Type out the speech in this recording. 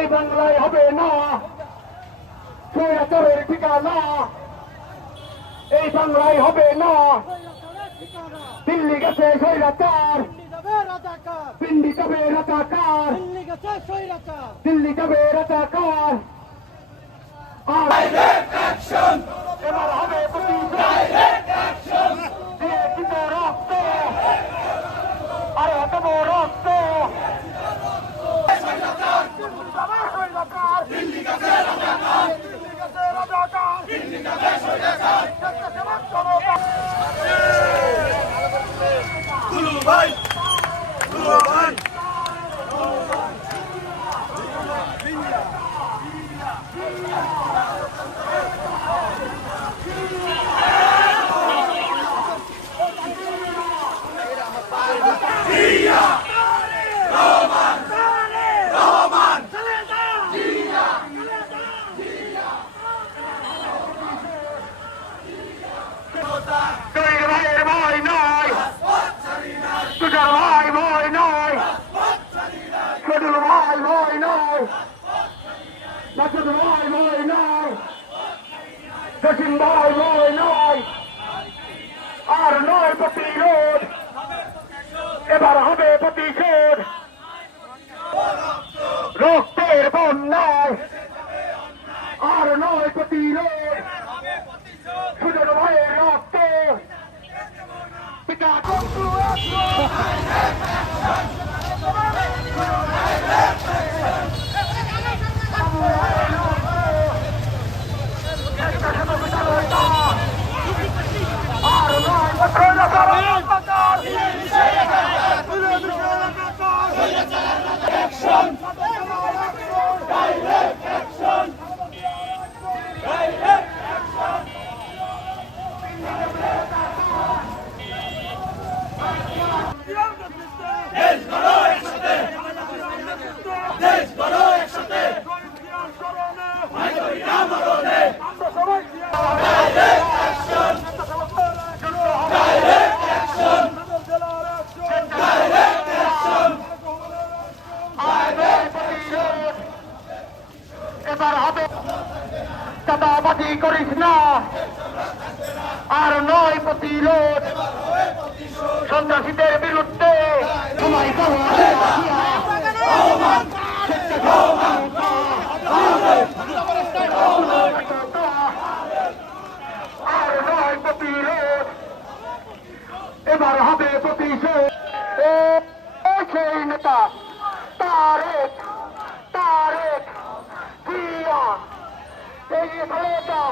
এই বাংলায় হবে না স্বৈরাচারের ঠিকানা, এই বাংলায় হবে না। দিল্লি গেছে স্বৈরাচার, পিন্ডি যাবে রাজাকার, দিল্লি যাবে রাজাকার। এবার হবে দিয়ে দিব রক্ত, আরে দেব রক্ত। আর নয় প্রতিরোধ, এবার হবে প্রতিশোধ। রক্তের বন্যায় আর নয় প্রতিরোধ, সুজন ভাইয়ের রক্ত পিতা এবার হবে চাঁদাবাজি করিস না, আর নয় প্রতিরোধ সন্ত্রাসীদের বিরুদ্ধে। আর নয় প্রতিরোধ, এবার হবে প্রতিশোধ। সেই নেতা তারেক জিয়া, এই নেতা